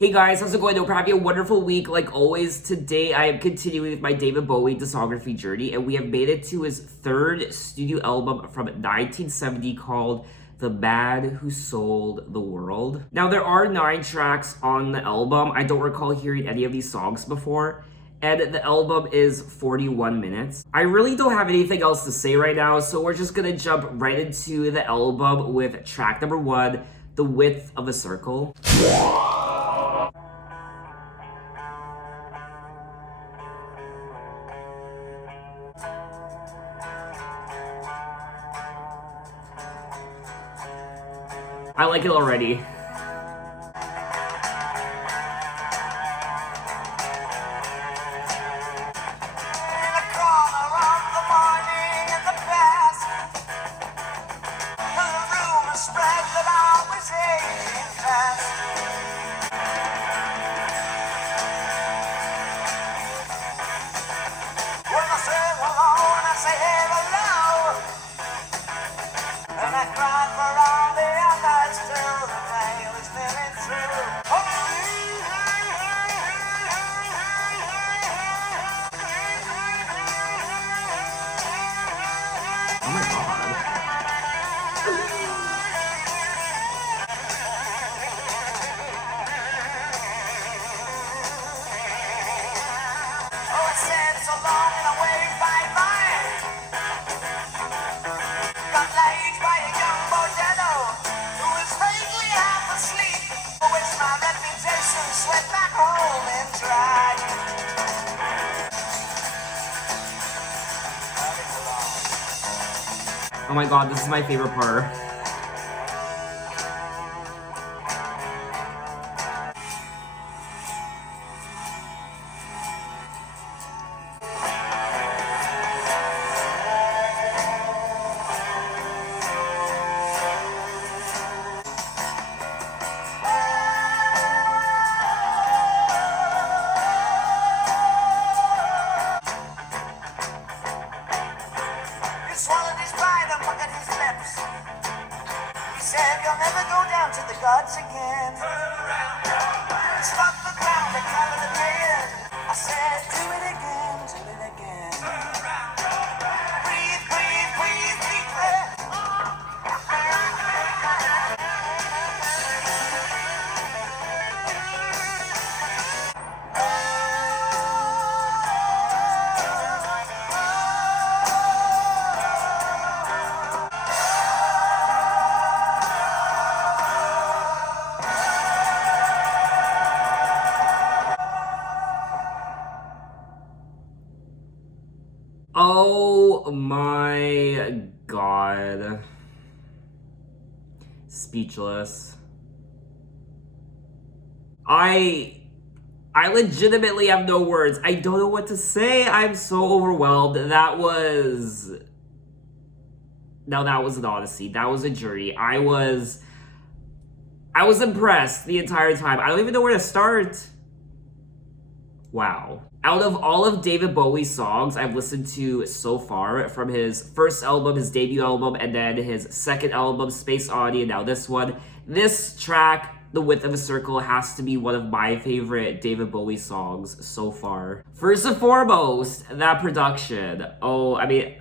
Hey guys, how's it going? I hope you're having a wonderful week. Like always, today I am continuing with my David Bowie discography journey, and we have made it to his third studio album from 1970 called The Man Who Sold the World. Now, there are 9 tracks on the album. I don't recall hearing any of these songs before, and the album is 41 minutes. I really don't have anything else to say right now, so we're just gonna jump right into the album with track number 1, The Width of a Circle. I like it already. Oh my god. Oh, it said so long and away bye-bye. Got laid by a young bordello who was vaguely half asleep, for which my reputation swept back home and dried. Oh my god, this is my favorite part. Swallowed his pride and puckered his lips. He said, "You'll never go down to the gods again." Struck the ground and covered the bed. I said, "Do it again, do it again." Breathe, breathe, breathe deeply. Oh my god. Speechless. I legitimately have no words. I don't know what to say. I'm so overwhelmed. That was an odyssey. That was a journey. I was impressed the entire time. I don't even know where to start. Wow. Out of all of David Bowie's songs I've listened to so far, from his first album, his debut album, and then his second album, Space Oddity, and now this one, this track, The Width of a Circle, has to be one of my favorite David Bowie songs so far. First and foremost, that production. Oh, I mean,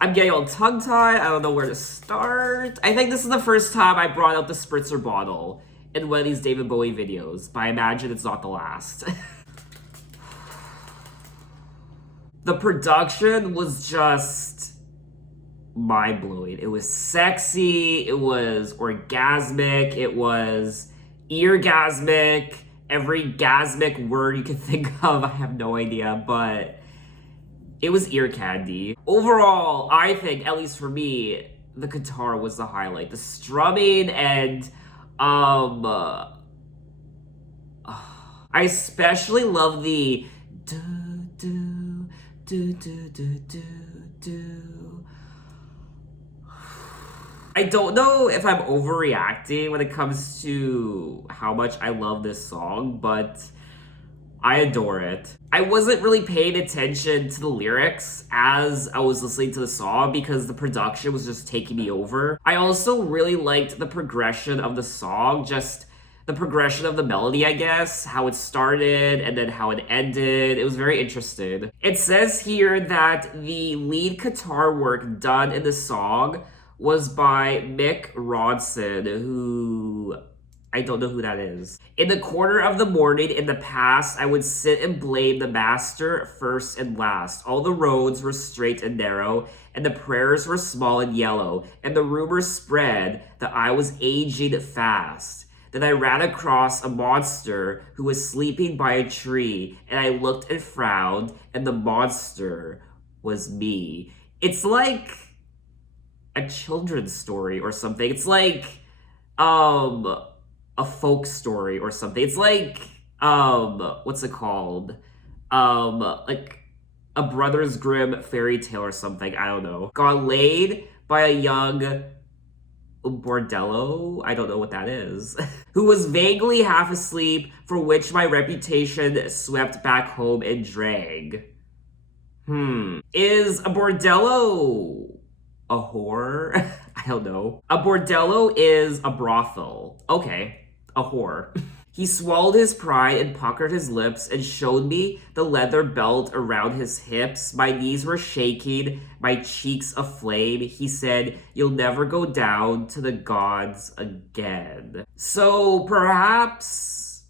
I'm getting all tongue-tied. I don't know where to start. I think this is the first time I brought out the spritzer bottle in one of these David Bowie videos, but I imagine it's not the last. The production was just mind-blowing. It was sexy, it was orgasmic, it was eargasmic, every gasmic word you can think of, I have no idea, but it was ear candy. Overall, I think, at least for me, the guitar was the highlight. The strumming and, I especially love the do. I don't know if I'm overreacting when it comes to how much I love this song, but I adore it. I wasn't really paying attention to the lyrics as I was listening to the song because the production was just taking me over. I also really liked the progression of the song, just the progression of the melody, I guess, how it started and then how it ended. It was very interesting. It says here that the lead guitar work done in the song was by Mick Ronson, who I don't know who that is. In the corner of the morning in the past, I would sit and blame the master first and last. All the roads were straight and narrow, and the prayers were small and yellow, and the rumors spread that I was aging fast. Then I ran across a monster who was sleeping by a tree, and I looked and frowned, and the monster was me. It's like a children's story or something. It's like, a folk story or something. It's like, what's it called? Like a Brothers Grimm fairy tale or something. I don't know. Got laid by a young bordello, I don't know what that is, who was vaguely half asleep, for which my reputation swept back home in drag. Is a bordello a whore? I don't know. A bordello is a brothel. Okay, a whore. He swallowed his pride and puckered his lips and showed me the leather belt around his hips. My knees were shaking, my cheeks aflame. He said, "You'll never go down to the gods again." So perhaps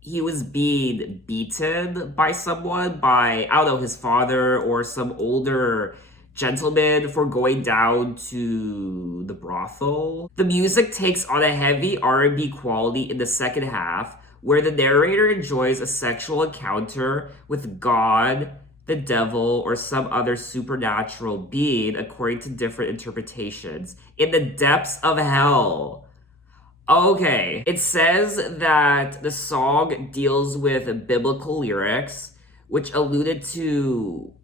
he was being beaten by someone, by, I don't know, his father or some older gentleman for going down to the brothel. The music takes on a heavy R&B quality in the second half, where the narrator enjoys a sexual encounter with God, the devil, or some other supernatural being, according to different interpretations, in the depths of hell. Okay, it says that the song deals with biblical lyrics, which alluded to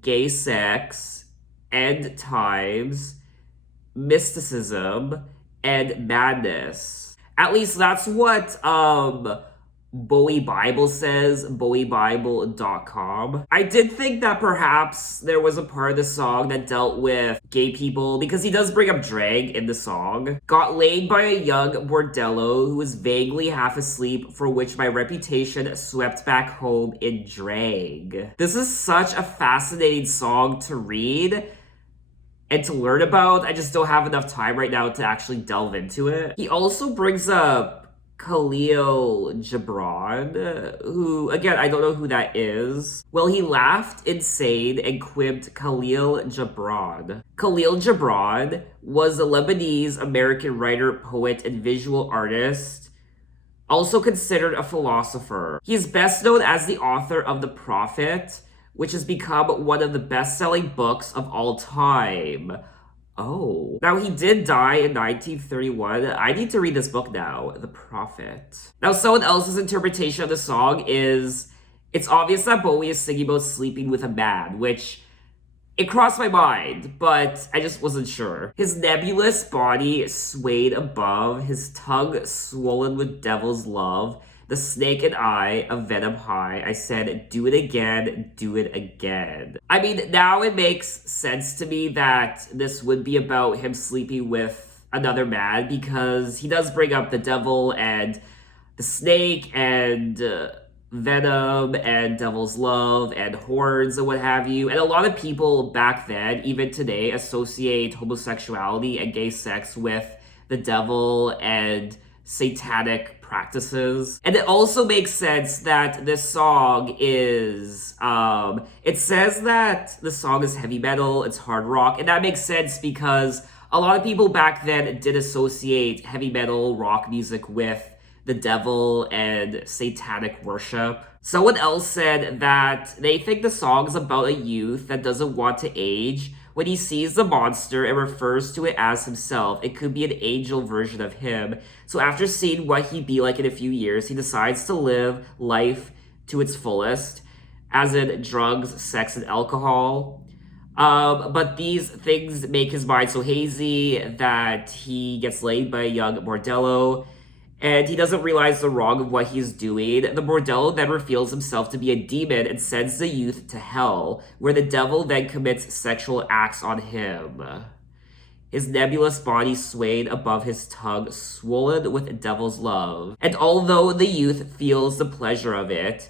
gay sex, end times, mysticism, and madness. At least that's what Bowie Bible says, bowiebible.com. I did think that perhaps there was a part of the song that dealt with gay people, because he does bring up drag in the song. Got laid by a young bordello who was vaguely half asleep, for which my reputation swept back home in drag. This is such a fascinating song to read and to learn about. I just don't have enough time right now to actually delve into it. He also brings up Khalil Gibran, who, again, I don't know who that is. Well, he laughed insane and quipped Khalil Gibran. Khalil Gibran was a Lebanese American writer, poet, and visual artist, also considered a philosopher. He is best known as the author of The Prophet, which has become one of the best-selling books of all time. Oh. Now, he did die in 1931. I need to read this book now, The Prophet. Now, someone else's interpretation of the song is, it's obvious that Bowie is singing about sleeping with a man, which, it crossed my mind, but I just wasn't sure. His nebulous body swayed above, his tongue swollen with devil's love, the snake and I, a venom high. I said, do it again, do it again. I mean, now it makes sense to me that this would be about him sleeping with another man, because he does bring up the devil and the snake and venom and devil's love and horns and what have you. And a lot of people back then, even today, associate homosexuality and gay sex with the devil and satanic practices. And it also makes sense that this song is, it says that the song is heavy metal, it's hard rock, and that makes sense because a lot of people back then did associate heavy metal rock music with the devil and satanic worship. Someone else said that they think the song is about a youth that doesn't want to age. When he sees the monster and refers to it as himself, it could be an angel version of him. So after seeing what he'd be like in a few years, he decides to live life to its fullest, as in drugs, sex, and alcohol. But these things make his mind so hazy that he gets laid by a young bordello, and he doesn't realize the wrong of what he's doing. The bordello then reveals himself to be a demon and sends the youth to hell, where the devil then commits sexual acts on him. His nebulous body swayed above his tongue, swollen with devil's love. And although the youth feels the pleasure of it,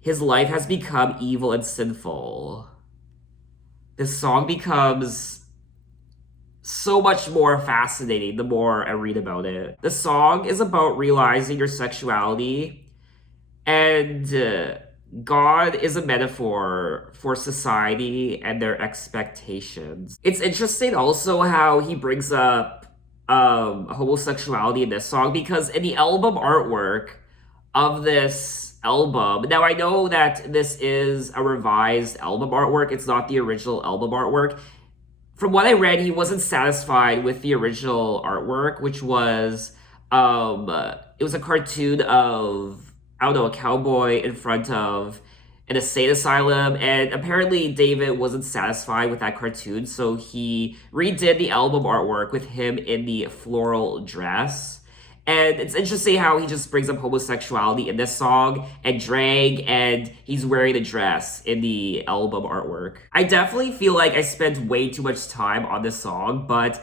his life has become evil and sinful. This song becomes so much more fascinating the more I read about it. The song is about realizing your sexuality, and God is a metaphor for society and their expectations. It's interesting also how he brings up homosexuality in this song, because in the album artwork of this album, now I know that this is a revised album artwork, it's not the original album artwork. From what I read, he wasn't satisfied with the original artwork, which was it was a cartoon of, I don't know, a cowboy in front of an insane asylum, and apparently David wasn't satisfied with that cartoon, so he redid the album artwork with him in the floral dress. And it's interesting how he just brings up homosexuality in this song and drag, and he's wearing a dress in the album artwork. I definitely feel like I spent way too much time on this song, but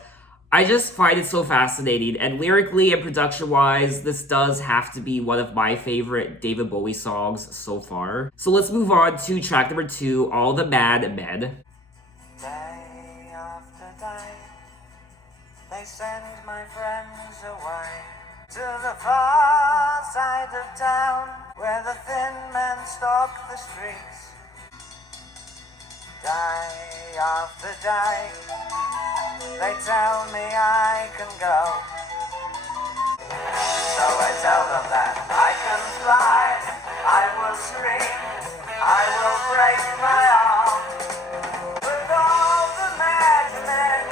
I just find it so fascinating. And lyrically and production-wise, this does have to be one of my favorite David Bowie songs so far. So let's move on to track number 2, All the Mad Men. Day after day, they send my friends away to the far side of town, where the thin men stalk the streets. Day after day, they tell me I can go. So I tell them that I can fly, I will scream, I will break my arm. But all the madmen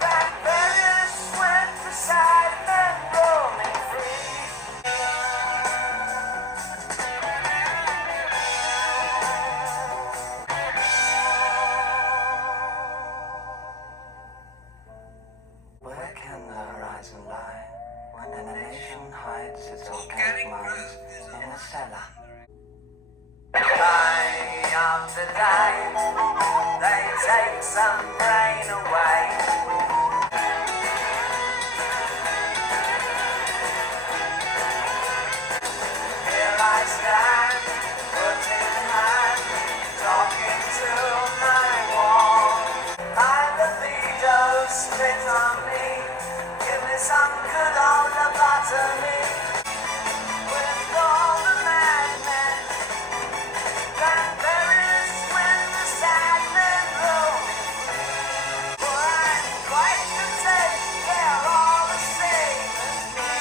that perish with the sad men roaming free. Where can the horizon lie when a nation hides its organic mind in a cellar? Day after day, they take some brain away. Here I stand, foot in hand, talking to my wall. My libido spit on me, give me some good old lobotomy. With all the madmen that perish when the sad men roam free. For I'm quite content, they're all the same as me.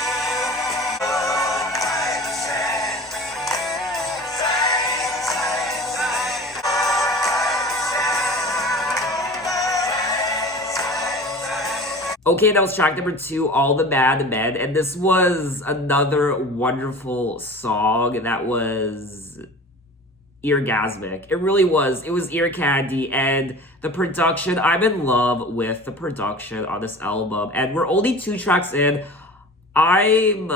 Oh, I'm sad. Same, same, same. Oh, I'm sad. Okay, that was track number 2, All the Mad Men, and this was another wonderful song that was eargasmic. It really was. It was ear candy, and the production, I'm in love with the production on this album, and we're only 2 tracks in. I don't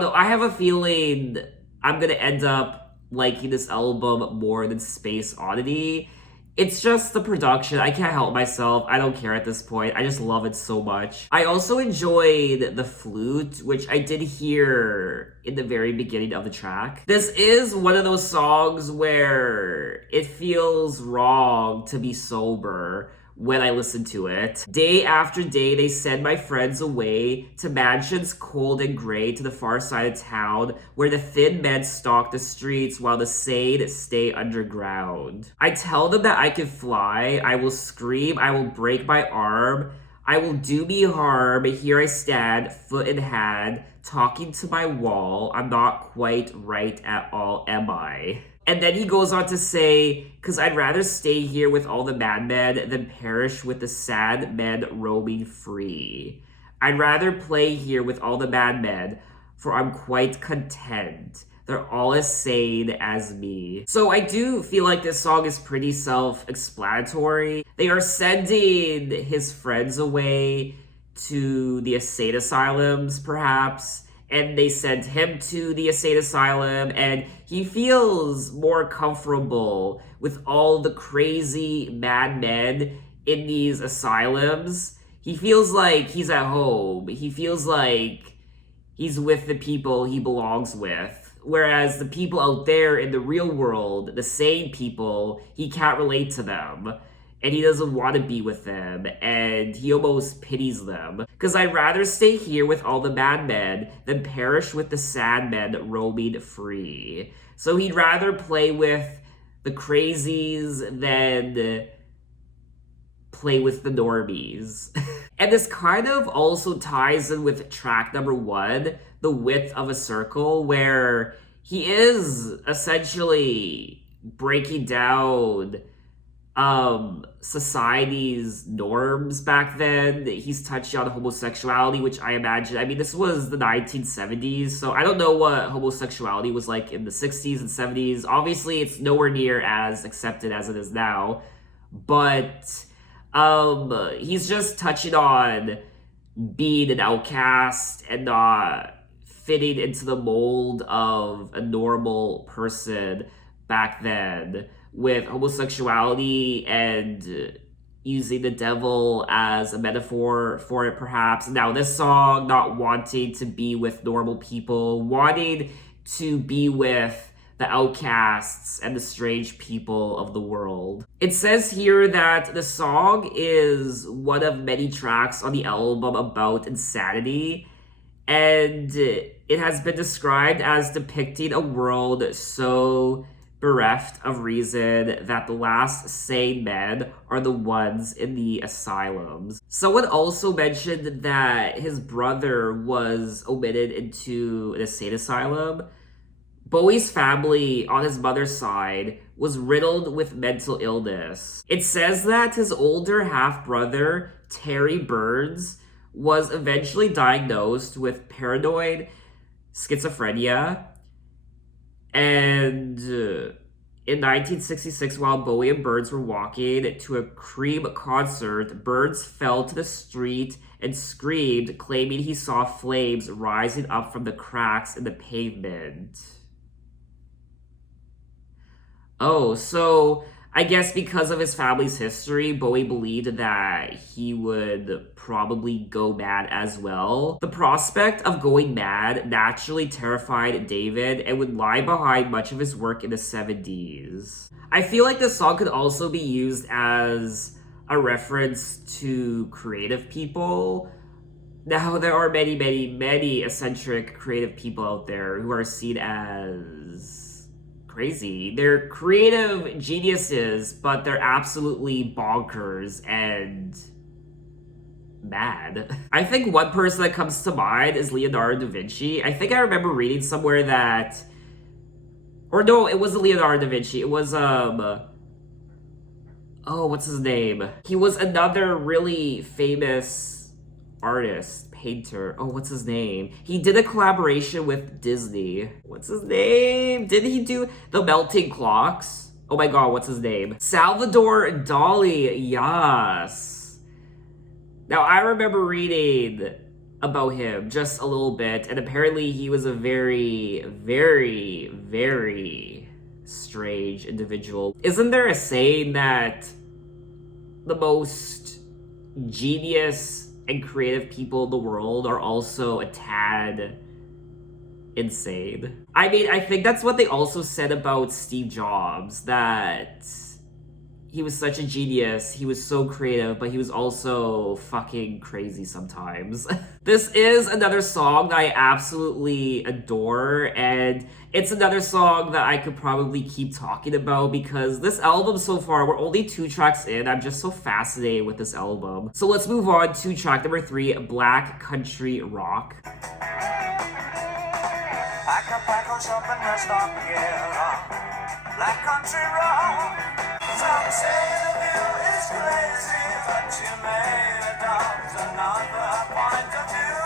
know, I have a feeling I'm gonna end up liking this album more than Space Oddity. It's just the production. I can't help myself. I don't care at this point. I just love it so much. I also enjoyed the flute, which I did hear in the very beginning of the track. This is one of those songs where it feels wrong to be sober when I listen to it. Day after day, they send my friends away to mansions cold and gray to the far side of town, where the thin men stalk the streets while the sane stay underground. I tell them that I can fly, I will scream, I will break my arm, I will do me harm. Here I stand, foot in hand, talking to my wall. I'm not quite right at all, am I? And then he goes on to say, "'Cause I'd rather stay here with all the madmen than perish with the sad men roaming free. I'd rather play here with all the madmen, for I'm quite content. They're all as sane as me." So I do feel like this song is pretty self-explanatory. They are sending his friends away to the insane asylums, perhaps, and they send him to the insane asylum, and he feels more comfortable with all the crazy madmen in these asylums, he feels like he's at home. He feels like he's with the people he belongs with. Whereas the people out there in the real world, the sane people, he can't relate to them. And he doesn't want to be with them. And he almost pities them. Because I'd rather stay here with all the madmen than perish with the sad men roaming free. So he'd rather play with the crazies than play with the normies. And this kind of also ties in with track number 1, The Width of a Circle, where he is essentially breaking down society's norms back then. He's touching on homosexuality, which I imagine, I mean, this was the 1970s, so I don't know what homosexuality was like in the 60s and 70s. Obviously, it's nowhere near as accepted as it is now, but he's just touching on being an outcast and not fitting into the mold of a normal person back then, with homosexuality and using the devil as a metaphor for it, perhaps. Now, this song, not wanting to be with normal people, wanting to be with the outcasts and the strange people of the world. It says here that the song is one of many tracks on the album about insanity, and it has been described as depicting a world so bereft of reason that the last sane men are the ones in the asylums. Someone also mentioned that his brother was omitted into an insane asylum. Bowie's family on his mother's side was riddled with mental illness. It says that his older half-brother, Terry Burns, was eventually diagnosed with paranoid schizophrenia. And in 1966, while Bowie and Burns were walking to a Cream concert, Burns fell to the street and screamed, claiming he saw flames rising up from the cracks in the pavement. Oh, so I guess because of his family's history, Bowie believed that he would probably go mad as well. The prospect of going mad naturally terrified David and would lie behind much of his work in the 70s. I feel like this song could also be used as a reference to creative people. Now, there are many, many, many eccentric creative people out there who are seen as crazy. They're creative geniuses, but they're absolutely bonkers and mad. I think one person that comes to mind is Leonardo da Vinci. I think I remember reading somewhere that, or no, it wasn't Leonardo da Vinci. It was, oh, what's his name? He was another really famous artist, painter. Oh, what's his name? He did a collaboration with Disney. What's his name? Did he do The Melting Clocks? Oh my god, what's his name? Salvador Dali, yes. Now, I remember reading about him just a little bit, and apparently he was a very, very, very strange individual. Isn't there a saying that the most genius and creative people in the world are also a tad insane? I mean, I think that's what they also said about Steve Jobs, that he was such a genius, he was so creative, but he was also fucking crazy sometimes. This is another song that I absolutely adore, and it's another song that I could probably keep talking about because this album so far, we're only 2 tracks in. I'm just so fascinated with this album. So let's move on to track number 3, Black Country Rock. Pack up, something, rest off, yeah. Black country rock. Some say the view is crazy, but you may adopt another point of view.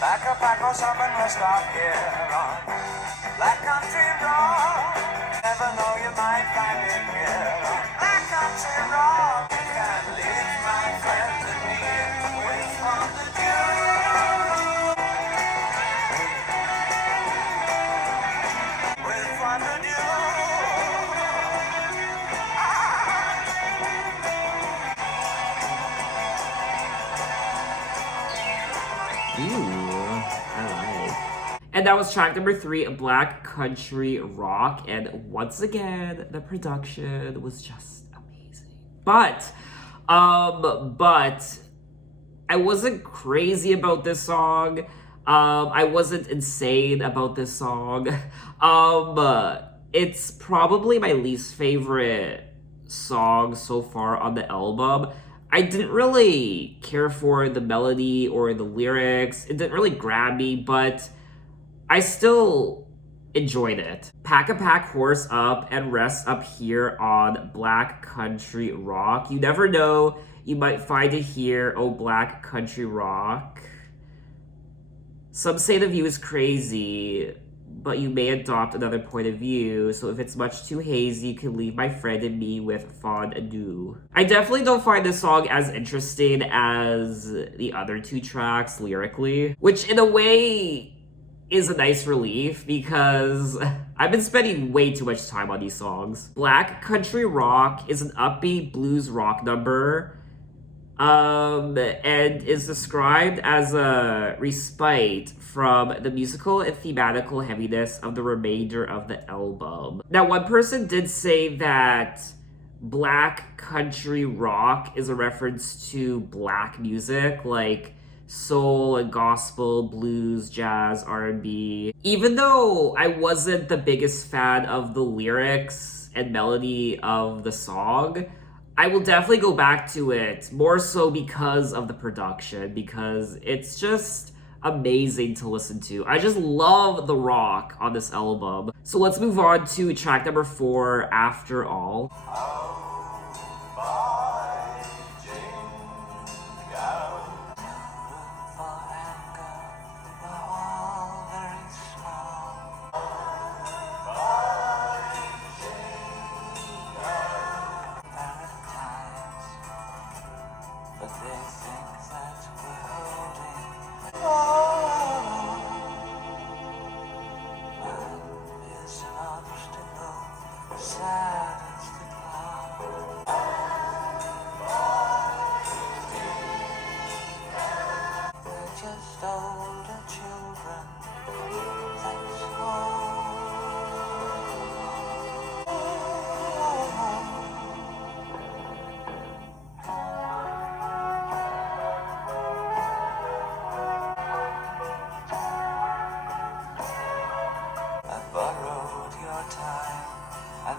Pack up, something, rest off, yeah. Black country rock. Never know, you might find it here. Black country rock. You can leave my friends and me away from the dew. And that was track number 3, Black Country Rock. And once again, the production was just amazing. But I wasn't crazy about this song. I wasn't insane about this song. It's probably my least favorite song so far on the album. I didn't really care for the melody or the lyrics. It didn't really grab me, but I still enjoyed it. Pack a pack horse up and rest up here on Black Country Rock. You never know, you might find it here, oh Black Country Rock. Some say the view is crazy, but you may adopt another point of view, so if it's much too hazy, you can leave my friend and me with fond adieu. I definitely don't find this song as interesting as the other 2 tracks lyrically, which in a way is a nice relief because I've been spending way too much time on these songs. Black Country Rock is an upbeat blues rock number, and is described as a respite from the musical and thematical heaviness of the remainder of the album. Now, one person did say that Black Country Rock is a reference to black music, like soul and gospel, blues, jazz, R&B. Even though I wasn't the biggest fan of the lyrics and melody of the song, I will definitely go back to it, more so because of the production, because it's just amazing to listen to. I just love the rock on this album. So let's move on to track number 4, After All.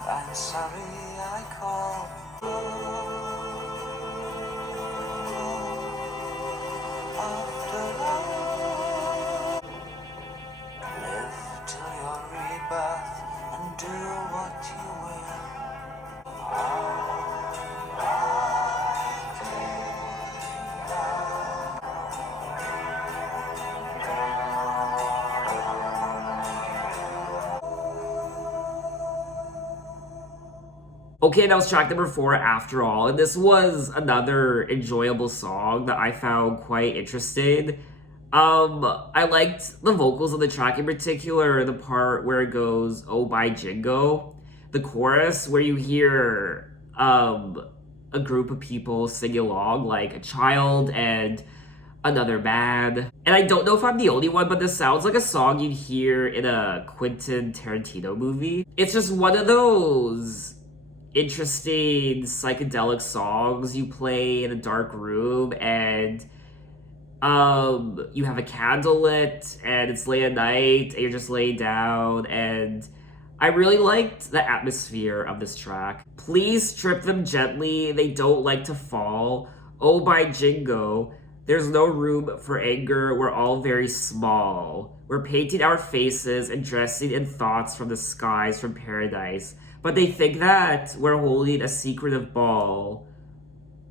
I'm sorry I called. After all, live till your rebirth and do what you will. Okay, that was track number 4, After All, and this was another enjoyable song that I found quite interesting. I liked the vocals of the track, in particular the part where it goes, "Oh by Jingo," the chorus where you hear a group of people sing along, like a child and another man. And I don't know if I'm the only one, but this sounds like a song you'd hear in a Quentin Tarantino movie. It's just one of those interesting psychedelic songs you play in a dark room, and you have a candle lit and it's late at night and you're just laying down, and I really liked the atmosphere of this track. Please strip them gently, they don't like to fall. Oh by Jingo, there's no room for anger, we're all very small. We're painting our faces and dressing in thoughts from the skies from paradise. But they think that we're holding a secretive ball.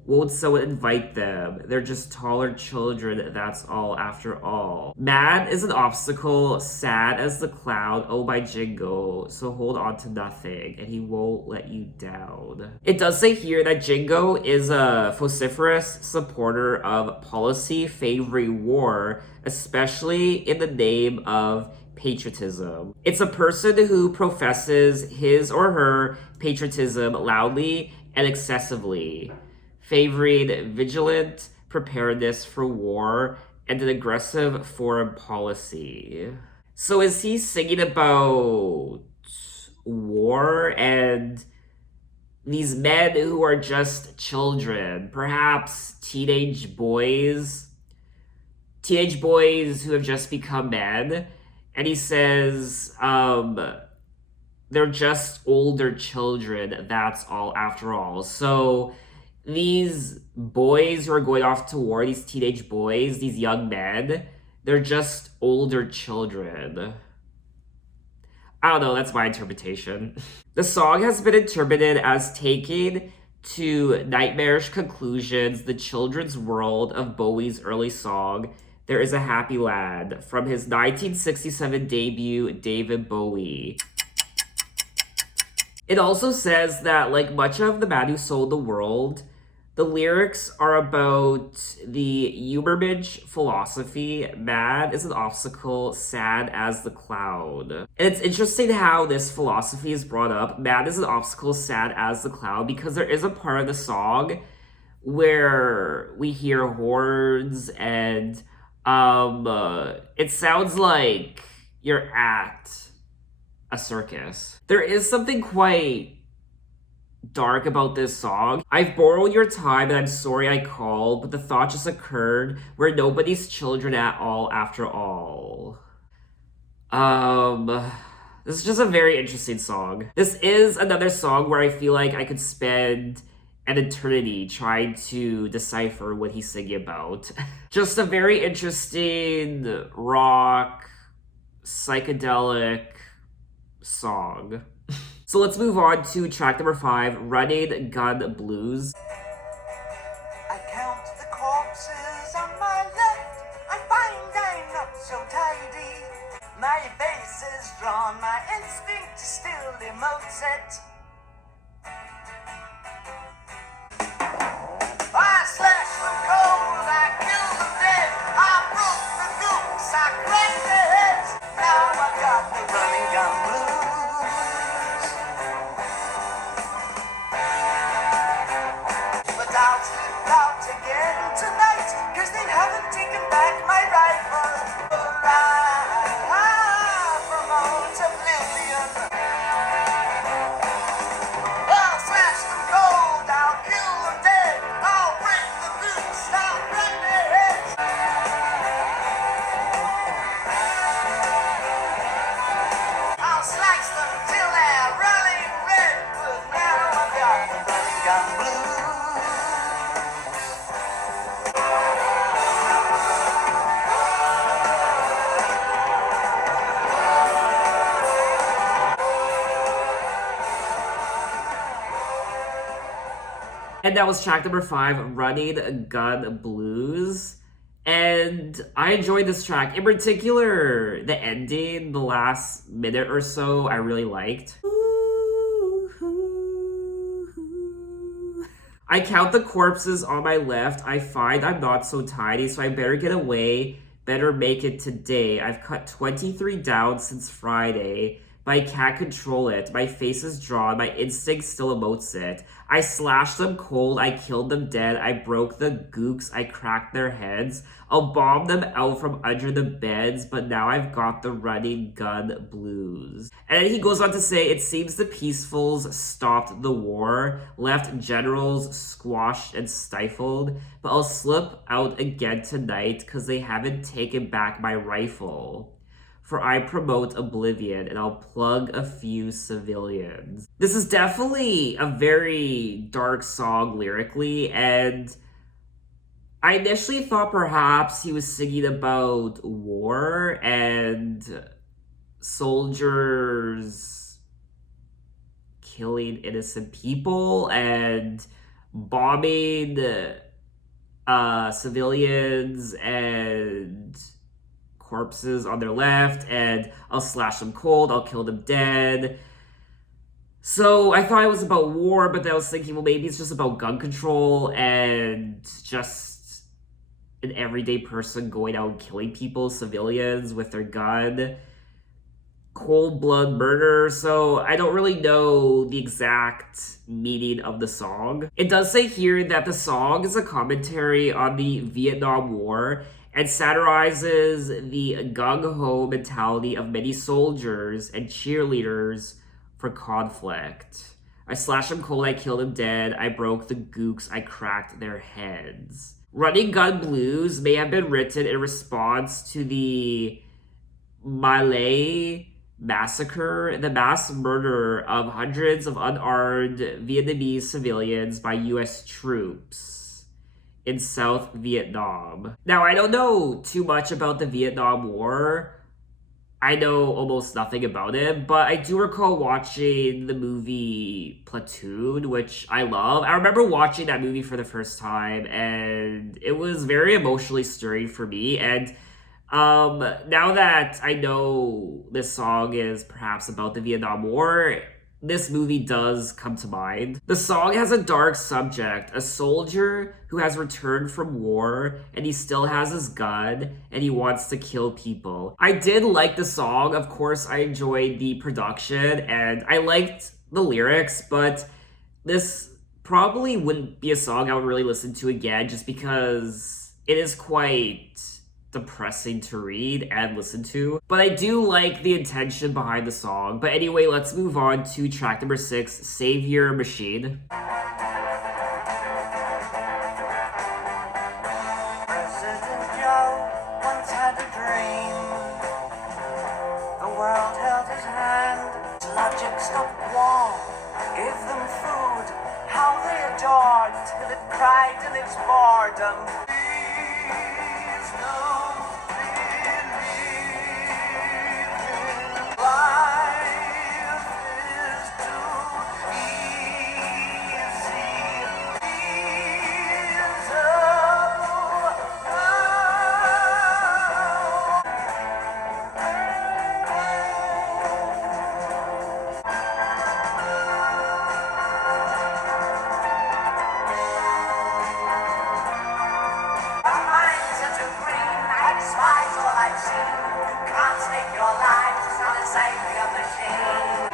Won't someone invite them? They're just taller children, that's all after all. Mad is an obstacle, sad as the cloud, oh by Jingo, so hold on to nothing, and he won't let you down. It does say here that Jingo is a vociferous supporter of policy favoring war, especially in the name of patriotism. It's a person who professes his or her patriotism loudly and excessively, favoring vigilant preparedness for war and an aggressive foreign policy. So is he singing about war and these men who are just children, perhaps teenage boys who have just become men? And he says, they're just older children, that's all after all. So these boys who are going off to war, these teenage boys, these young men, they're just older children. I don't know, that's my interpretation. The song has been interpreted as taking to nightmarish conclusions the children's world of Bowie's early song, There Is a Happy Land, from his 1967 debut, David Bowie. It also says that, like much of The Man Who Sold the World, the lyrics are about the Ubermensch philosophy, mad is an obstacle, sad as the cloud. And it's interesting how this philosophy is brought up, mad is an obstacle, sad as the cloud, because there is a part of the song where we hear horns and it sounds like you're at a circus. There is something quite dark about this song. I've borrowed your time and I'm sorry I called, but the thought just occurred, we're nobody's children at all after all. This is just a very interesting song. This is another song where I feel like I could spend an eternity trying to decipher what he's singing about. Just a very interesting rock, psychedelic song. So let's move on to track number 5, Running Gun Blues. I count the corpses on my left. I find I'm not so tidy. My face is drawn, my instinct is still emotes it. I slash them cold, I kill them dead. I broke the goose, I cracked their heads. Now I got the running gun blues. But I'll slip out again tonight, 'cause they haven't taken back my rifle. I promote oblivion. I'll slash them cold, I'll kill them dead. I'll break the boots, I'll crack their heads. I'll slice them till they're running red. But now I've got the running gun blues. And that was track number 5, Running Gun Blues. And I enjoyed this track. In particular, the ending, the last minute or so, I really liked. I count the corpses on my left. I find I'm not so tidy, so I better get away. Better make it today. I've cut 23 down since Friday, but I can't control it. My face is drawn. My instinct still emotes it. I slashed them cold. I killed them dead. I broke the gooks. I cracked their heads. I'll bomb them out from under the beds, but now I've got the running gun blues. And then he goes on to say, it seems the peacefuls stopped the war, left generals squashed and stifled, but I'll slip out again tonight because they haven't taken back my rifle. For I promote oblivion and I'll plug a few civilians. This is definitely a very dark song lyrically, and I initially thought perhaps he was singing about war and soldiers killing innocent people and bombing civilians and corpses on their left, and I'll slash them cold, I'll kill them dead. So I thought it was about war, but then I was thinking, well, maybe it's just about gun control and just an everyday person going out and killing people, civilians, with their gun. Cold blood murder, so I don't really know the exact meaning of the song. It does say here that the song is a commentary on the Vietnam War, and satirizes the gung-ho mentality of many soldiers and cheerleaders for conflict. I slashed him cold, I killed him dead, I broke the gooks, I cracked their heads. Running Gun Blues may have been written in response to the Malay massacre, the mass murder of hundreds of unarmed Vietnamese civilians by US troops in South Vietnam. Now, I don't know too much about the Vietnam War. I know almost nothing about it, but I do recall watching the movie Platoon, which I love. I remember watching that movie for the first time, and it was very emotionally stirring for me. And now that I know this song is perhaps about the Vietnam War, this movie does come to mind. The song has a dark subject, a soldier who has returned from war and he still has his gun and he wants to kill people. I did like the song. Of course, I enjoyed the production and I liked the lyrics, but this probably wouldn't be a song I would really listen to again just because it is quite depressing to read and listen to. But I do like the intention behind the song. But anyway, let's move on to track number 6, Saviour Machine. President Joe once had a dream. The world held his hand. Logic stopped war, gave them food. How they adored till it cried in its boredom. Please don't believe in life is too easy. Please our minds are too green. I despise all I've seen. You can't stake your lives on a savior machine.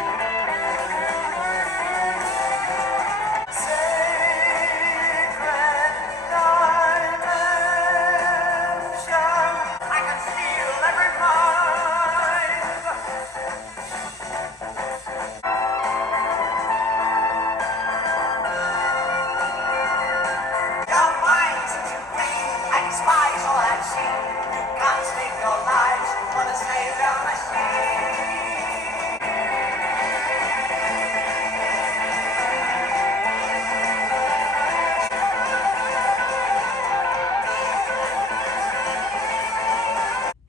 Sacred dimension. I can steal every mind. Your minds are too green. I despise all I've seen. You can't stake your lives on a savior machine.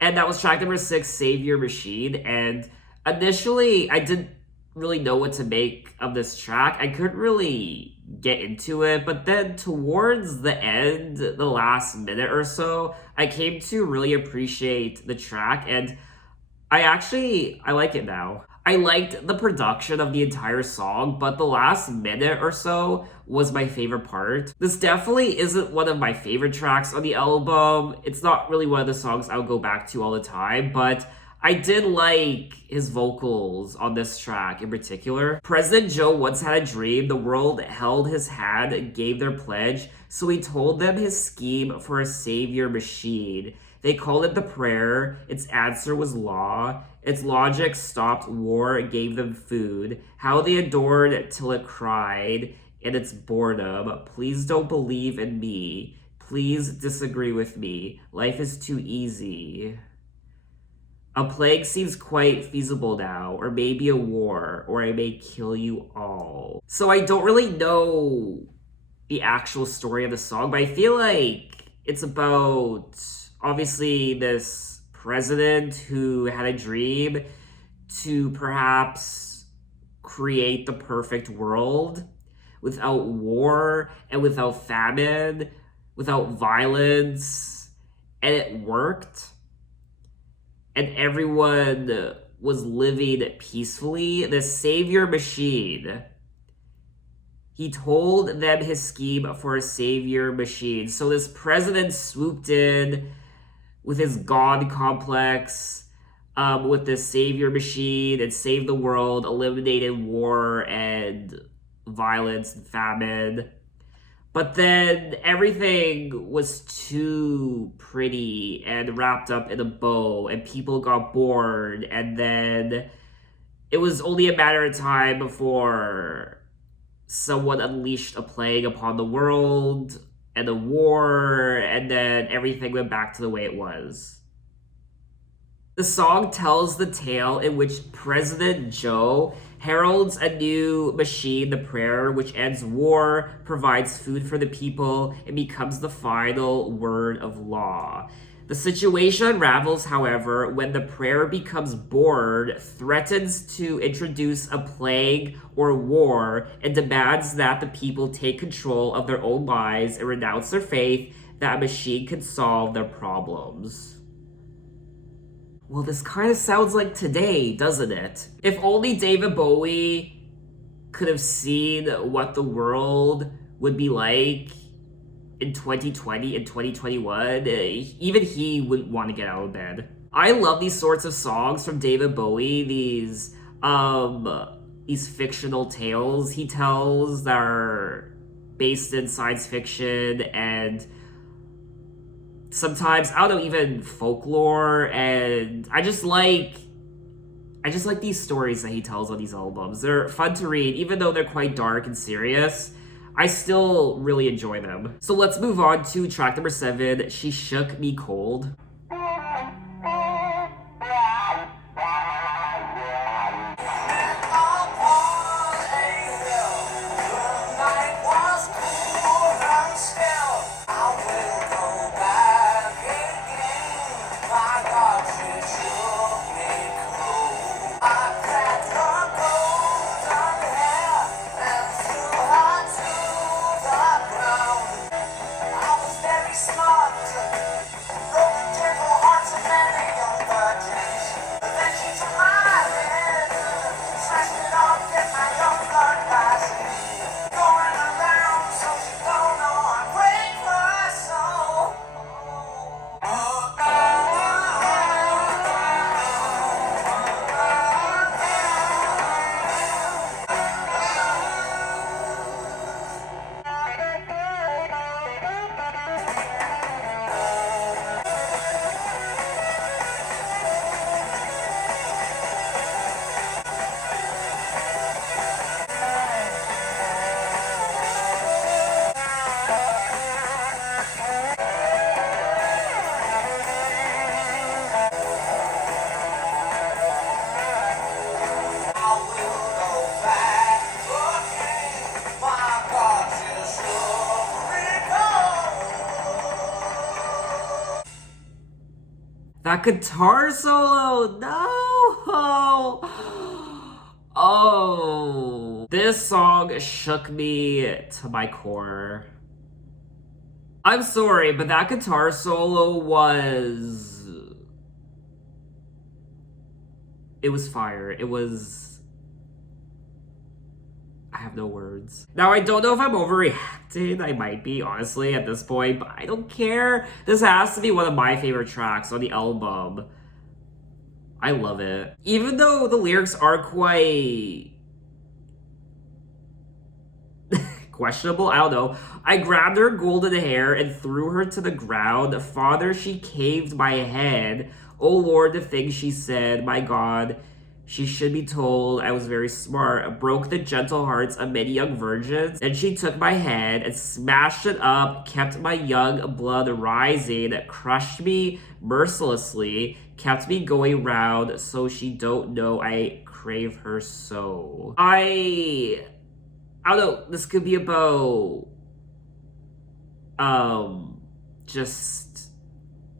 And that was track number 6, Saviour Machine. And initially, I didn't really know what to make of this track. I couldn't really get into it. But then towards the end, the last minute or so, I came to really appreciate the track. And I like it now. I liked the production of the entire song, but the last minute or so was my favorite part. This definitely isn't one of my favorite tracks on the album. It's not really one of the songs I'll go back to all the time, but I did like his vocals on this track in particular. President Joe once had a dream. The world held his hand and gave their pledge, so he told them his scheme for a savior machine. They called it the prayer. Its answer was law. Its logic stopped war, gave them food. How they adored till it cried in its boredom. Please don't believe in me. Please disagree with me. Life is too easy. A plague seems quite feasible now, or maybe a war, or I may kill you all. So I don't really know the actual story of the song, but I feel like it's about obviously this president who had a dream to perhaps create the perfect world without war and without famine, without violence, and it worked. And everyone was living peacefully. The savior machine. He told them his scheme for a savior machine. So this president swooped in with his God complex, with this savior machine, and saved the world, eliminated war and violence and famine. But then everything was too pretty and wrapped up in a bow, and people got bored, and then it was only a matter of time before someone unleashed a plague upon the world and a war, and then everything went back to the way it was. The song tells the tale in which President Joe heralds a new machine, the prayer, which ends war, provides food for the people, and becomes the final word of law. The situation unravels, however, when the prayer becomes bored, threatens to introduce a plague or war, and demands that the people take control of their own lives and renounce their faith that a machine can solve their problems. Well, this kind of sounds like today, doesn't it? If only David Bowie could have seen what the world would be like in 2020 and 2021, even he wouldn't want to get out of bed. I love these sorts of songs from David Bowie, these fictional tales he tells that are based in science fiction and sometimes, I don't know, even folklore, and I just like these stories that he tells on these albums. They're fun to read, even though they're quite dark and serious. I still really enjoy them. So let's move on to track number 7, She Shook Me Cold. That guitar solo, no! Oh, this song shook me to my core. I'm sorry, but that guitar solo was... It was fire. It was... I have no words. Now, I don't know if I'm overreacting. I might be, honestly, at this point, but I don't care. This has to be one of my favorite tracks on the album. I love it. Even though the lyrics are quite... questionable, I don't know. I grabbed her golden hair and threw her to the ground. Father, she caved my head. Oh Lord, the things she said. My God, she should be told I was very smart. Broke the gentle hearts of many young virgins. And she took my head and smashed it up. Kept my young blood rising. Crushed me mercilessly. Kept me going round. So she don't know I crave her so. I don't know, this could be about, just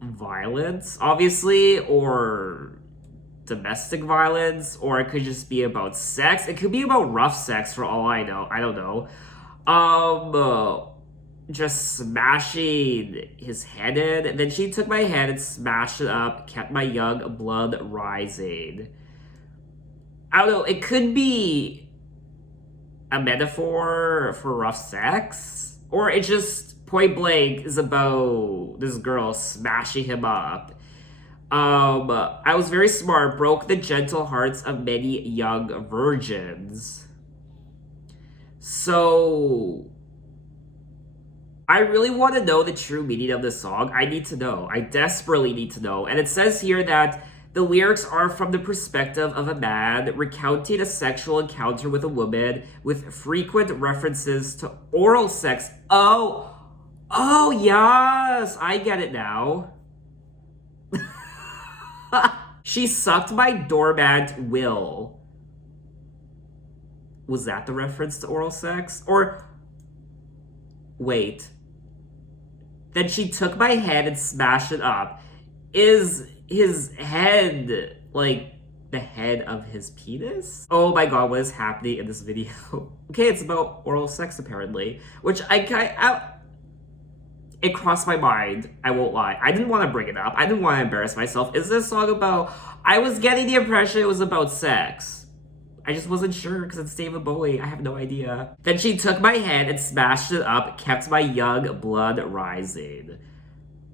violence, obviously, or domestic violence, or it could just be about sex. It could be about rough sex for all I know. I don't know. Just smashing his head in, and then she took my head and smashed it up, kept my young blood rising. I don't know, it could be a metaphor for rough sex, or it just point blank is about this girl smashing him up. I was very smart, broke the gentle hearts of many young virgins. So I really want to know the true meaning of this song. I need to know. I desperately need to know. And it says here that the lyrics are from the perspective of a man recounting a sexual encounter with a woman with frequent references to oral sex. Oh, yes, I get it now. She sucked my doormat Will. Was that the reference to oral sex? Or, wait. Then she took my head and smashed it up. Is his head like the head of his penis? Oh my god, what is happening in this video? Okay, it's about oral sex apparently, which it crossed my mind. I won't lie. I didn't want to bring it up. I didn't want to embarrass myself. Is this song about... I was getting the impression it was about sex. I just wasn't sure because it's David Bowie. I have no idea. Then she took my head and smashed it up, kept my young blood rising.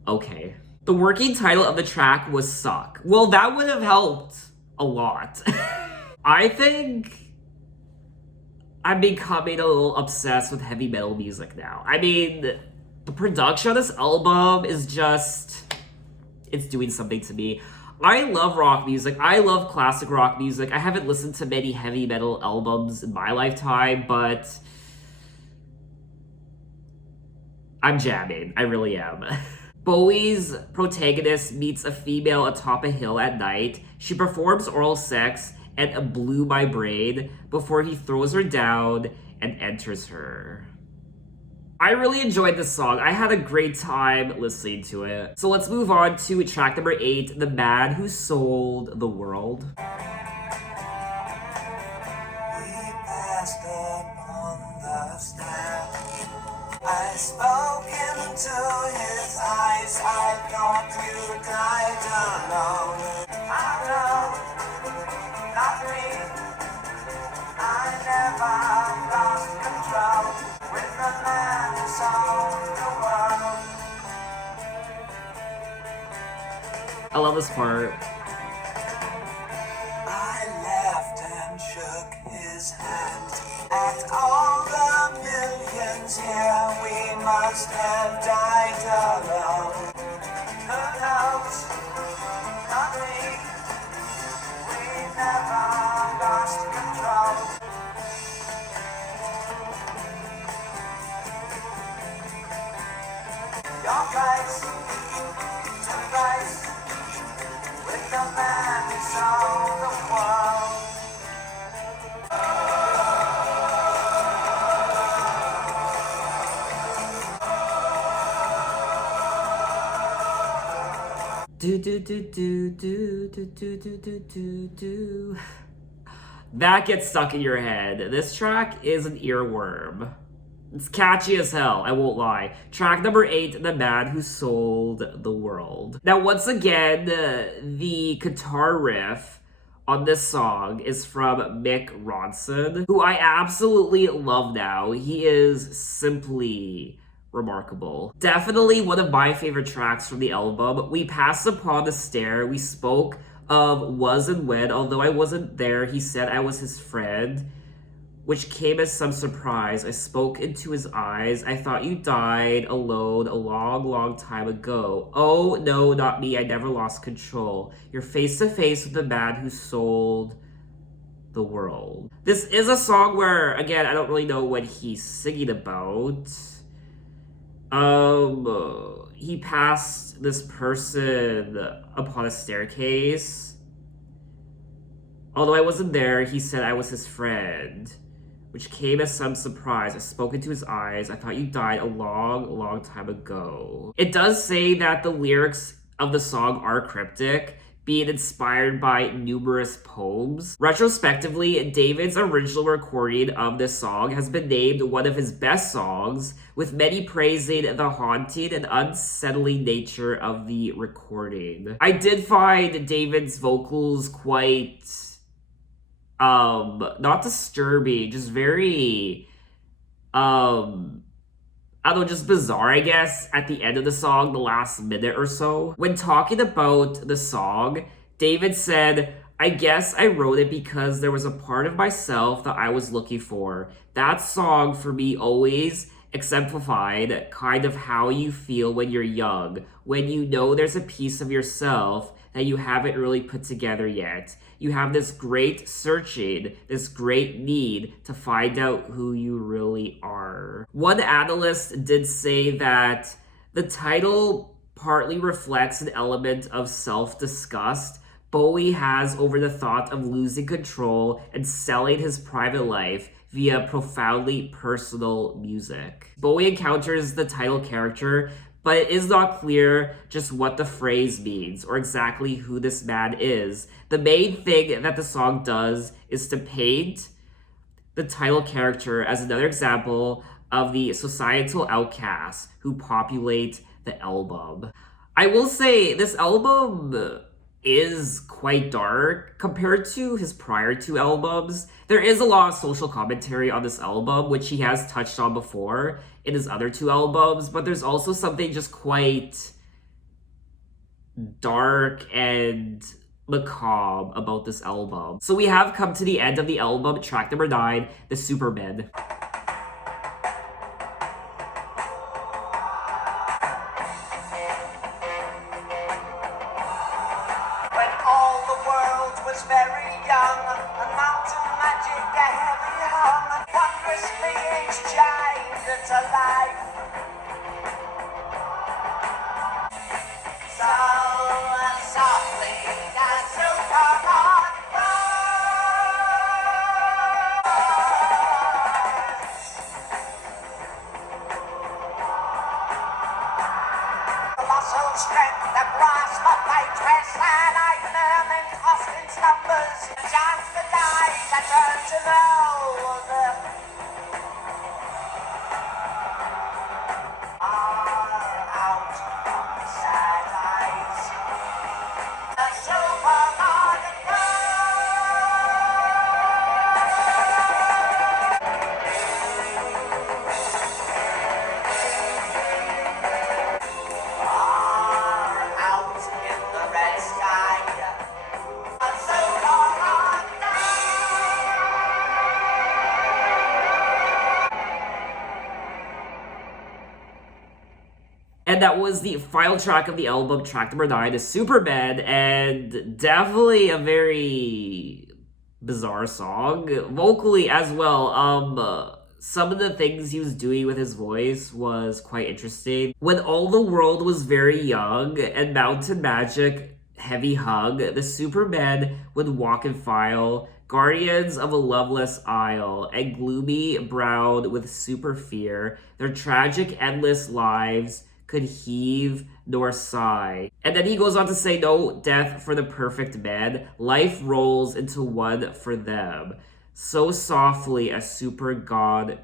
Okay. The working title of the track was Suck. Well, that would have helped a lot. I think I'm becoming a little obsessed with heavy metal music now. I mean, the production on this album is just... it's doing something to me. I love rock music. I love classic rock music. I haven't listened to many heavy metal albums in my lifetime, but I'm jamming. I really am. Bowie's protagonist meets a female atop a hill at night. She performs oral sex and blew my brain before he throws her down and enters her. I really enjoyed this song. I had a great time listening to it. So let's move on to track number 8, The Man Who Sold the World. We passed upon the stair. I spoke into his eyes. I thought you died alone. I know, not me. I never lost control. With the man who sold the world. I love this part. I laughed and shook his hand. At all the millions here, we must have died alone. Who knows? Not me. We never lost control. Your price, to price, with the man who sold the world. Do. That gets stuck in your head. This track is an earworm. It's catchy as hell, I won't lie. Track number 8, The Man Who Sold the World. Now, once again, the guitar riff on this song is from Mick Ronson, who I absolutely love now. He is simply remarkable. Definitely one of my favorite tracks from the album. We Passed Upon the Stair. We spoke of Was and When. Although I wasn't there, he said I was his friend, which came as some surprise. I spoke into his eyes. I thought you died alone a long, long time ago. Oh, no, not me. I never lost control. You're face to face with the man who sold the world. This is a song where, again, I don't really know what he's singing about. He passed this person upon a staircase. Although I wasn't there, he said I was his friend, which came as some surprise. I spoke into his eyes. I thought you died a long, long time ago. It does say that the lyrics of the song are cryptic, being inspired by numerous poems. Retrospectively, David's original recording of this song has been named one of his best songs, with many praising the haunting and unsettling nature of the recording. I did find David's vocals quite not disturbing, just very I don't know, just bizarre, I guess, at the end of the song, the last minute or so. When talking about the song, David said, I guess I wrote it because there was a part of myself that I was looking for. That song for me always, exemplified kind of how you feel when you're young, when you know there's a piece of yourself that you haven't really put together yet. You have this great searching, this great need to find out who you really are. One analyst did say that the title partly reflects an element of self-disgust Bowie has over the thought of losing control and selling his private life via profoundly personal music. Bowie encounters the title character, but it is not clear just what the phrase means or exactly who this man is. The main thing that the song does is to paint the title character as another example of the societal outcasts who populate the album. I will say this album is quite dark compared to his prior two albums. There is a lot of social commentary on this album, which he has touched on before in his other two albums, but there's also something just quite dark and macabre about this album. So we have come to the end of the album, track number 9, The Supermen. When all the world was very young, a mountain magic a heavy hum, wondrous beings chimed into life. So softly the supermon flies. Colossal strength, the grasp of fate, where sad-eyed mermen tossed in slumbers, just the eyes that turn to mold. Are out of sad eyes. The supermon are out in the red sky. The supermon And that was the final track of the album, track number 9, is Superman, and definitely a very bizarre song. Vocally as well, some of the things he was doing with his voice was quite interesting. When all the world was very young and mountain magic heavy hug, the Supermen would walk in file, guardians of a loveless isle, and gloomy browed with super fear, their tragic endless lives could heave nor sigh. And then he goes on to say, no death for the perfect men, life rolls into one for them. So softly a super god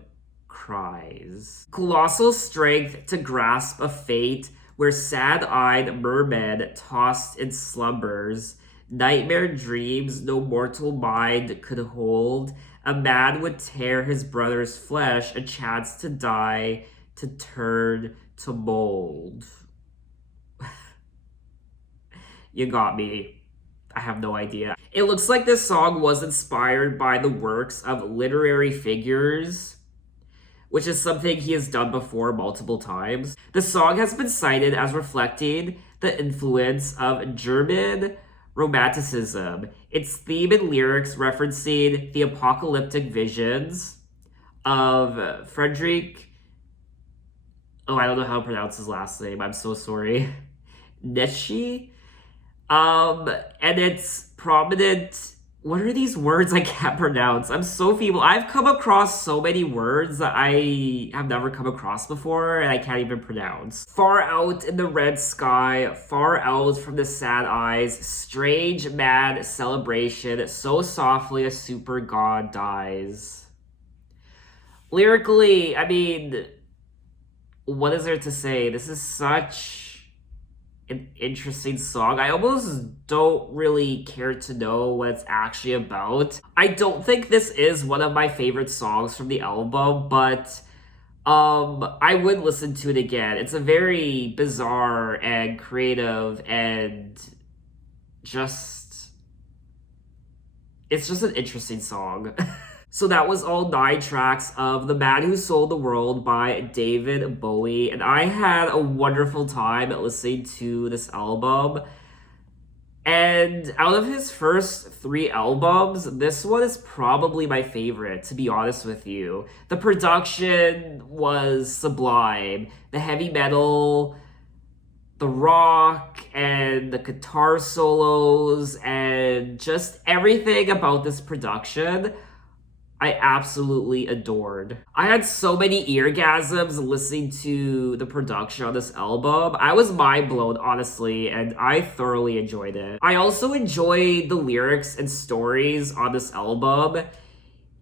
cries. Colossal strength to grasp a fate where sad-eyed mermen tossed in slumbers, nightmare dreams no mortal mind could hold. A man would tear his brother's flesh, a chance to die, to turn to mold. You got me. I have no idea. It looks like this song was inspired by the works of literary figures, which is something he has done before multiple times. The song has been cited as reflecting the influence of German Romanticism, its theme and lyrics referencing the apocalyptic visions of Friedrich. Oh, I don't know how to pronounce his last name. I'm so sorry. Nietzsche. And it's prominent. What are these words I can't pronounce? I'm so feeble. I've come across so many words that I have never come across before and I can't even pronounce. Far out in the red sky, far out from the sad eyes, strange, mad celebration, so softly a super god dies. Lyrically, I mean, what is there to say? This is such an interesting song. I almost don't really care to know what it's actually about. I don't think this is one of my favorite songs from the album, but I would listen to it again. It's a very bizarre and creative and it's just an interesting song. So that was all 9 tracks of The Man Who Sold the World by David Bowie. And I had a wonderful time listening to this album. And out of his first 3 albums, this one is probably my favorite, to be honest with you. The production was sublime. The heavy metal, the rock, and the guitar solos, and just everything about this production I absolutely adored. I had so many eargasms listening to the production on this album. I was mind blown, honestly, and I thoroughly enjoyed it. I also enjoyed the lyrics and stories on this album.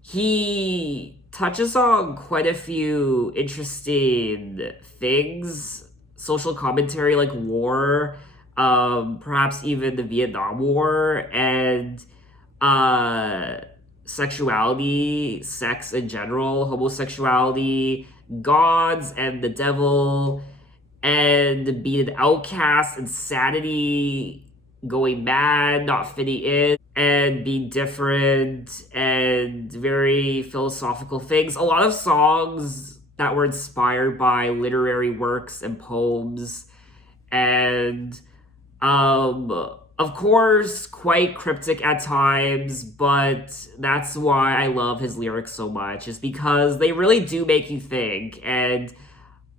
He touches on quite a few interesting things, social commentary like war, perhaps even the Vietnam War, and sexuality, sex in general, homosexuality, gods and the devil, and being an outcast, insanity, going mad, not fitting in, and being different, and very philosophical things. A lot of songs that were inspired by literary works and poems, and of course, quite cryptic at times, but that's why I love his lyrics so much, is because they really do make you think, and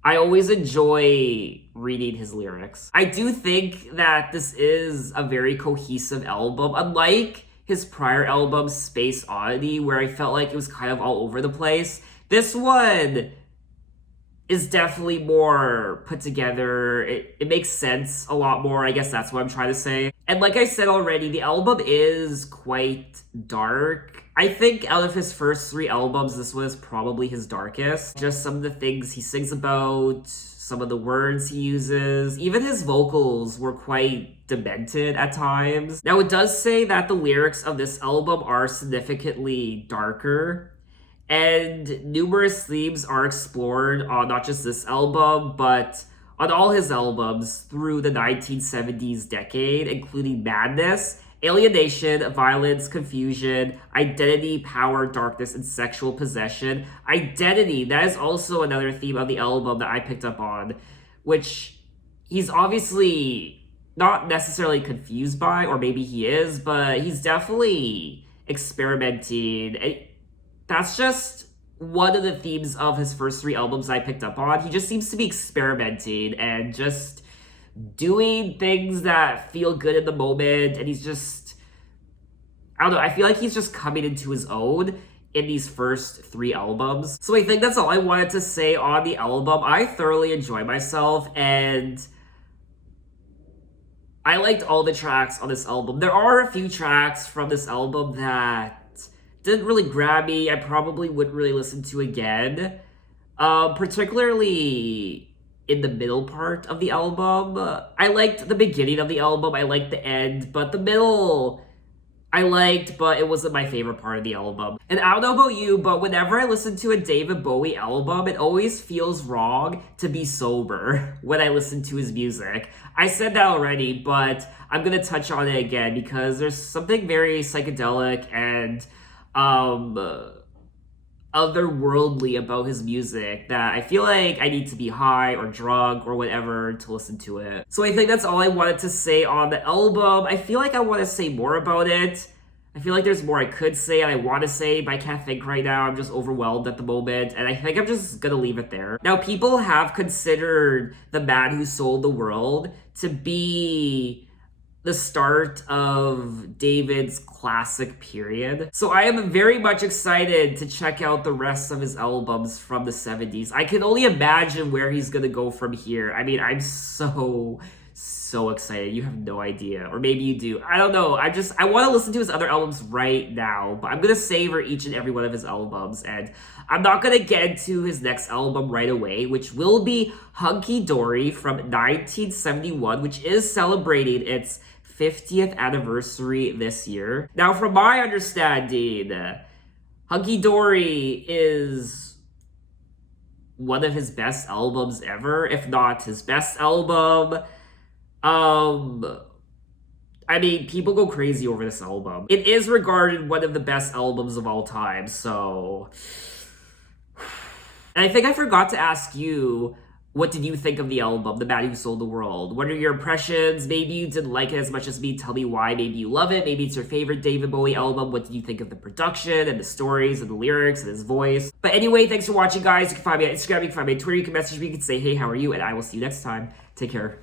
I always enjoy reading his lyrics. I do think that this is a very cohesive album, unlike his prior album, Space Oddity, where I felt like it was kind of all over the place. This one is definitely more put together. It makes sense a lot more. I guess that's what I'm trying to say. And like I said already, the album is quite dark. I think out of his first 3 albums, this one is probably his darkest. Just some of the things he sings about, some of the words he uses, even his vocals were quite demented at times. Now, it does say that the lyrics of this album are significantly darker, and numerous themes are explored on not just this album, but on all his albums through the 1970s decade, including madness, alienation, violence, confusion, identity, power, darkness, and sexual possession. Identity, that is also another theme of the album that I picked up on, which he's obviously not necessarily confused by, or maybe he is, but he's definitely experimenting. That's just one of the themes of his first 3 albums I picked up on. He just seems to be experimenting and just doing things that feel good in the moment. And he's just, I don't know, I feel like he's just coming into his own in these first 3 albums. So I think that's all I wanted to say on the album. I thoroughly enjoyed myself, and I liked all the tracks on this album. There are a few tracks from this album that didn't really grab me. I probably wouldn't really listen to again. Particularly in the middle part of the album. I liked the beginning of the album, I liked the end, but the middle I liked, but it wasn't my favorite part of the album. And I don't know about you, but whenever I listen to a David Bowie album, it always feels wrong to be sober when I listen to his music. I said that already, but I'm gonna touch on it again because there's something very psychedelic and otherworldly about his music that I feel like I need to be high or drunk or whatever to listen to it. So I think that's all I wanted to say on the album. I feel like I want to say more about it. I feel like there's more I could say and I want to say, but I can't think right now. I'm just overwhelmed at the moment, and I think I'm just gonna leave it there. Now, people have considered The Man Who Sold the World to be the start of David's classic period. So I am very much excited to check out the rest of his albums from the 70s. I can only imagine where he's gonna go from here. I mean, I'm so excited. You have no idea. Or maybe you do. I don't know. I want to listen to his other albums right now, but I'm gonna savor each and every one of his albums, and I'm not gonna get into his next album right away, which will be Hunky Dory from 1971, which is celebrating its 50th anniversary this year. Now, from my understanding, Hunky Dory is one of his best albums ever, if not his best album. I mean, people go crazy over this album. It is regarded one of the best albums of all time, so... And I think I forgot to ask you, what did you think of the album, The Man Who Sold the World? What are your impressions? Maybe you didn't like it as much as me. Tell me why. Maybe you love it. Maybe it's your favorite David Bowie album. What did you think of the production and the stories and the lyrics and his voice? But anyway, thanks for watching, guys. You can find me on Instagram, you can find me on Twitter, you can message me, you can say, hey, how are you? And I will see you next time. Take care.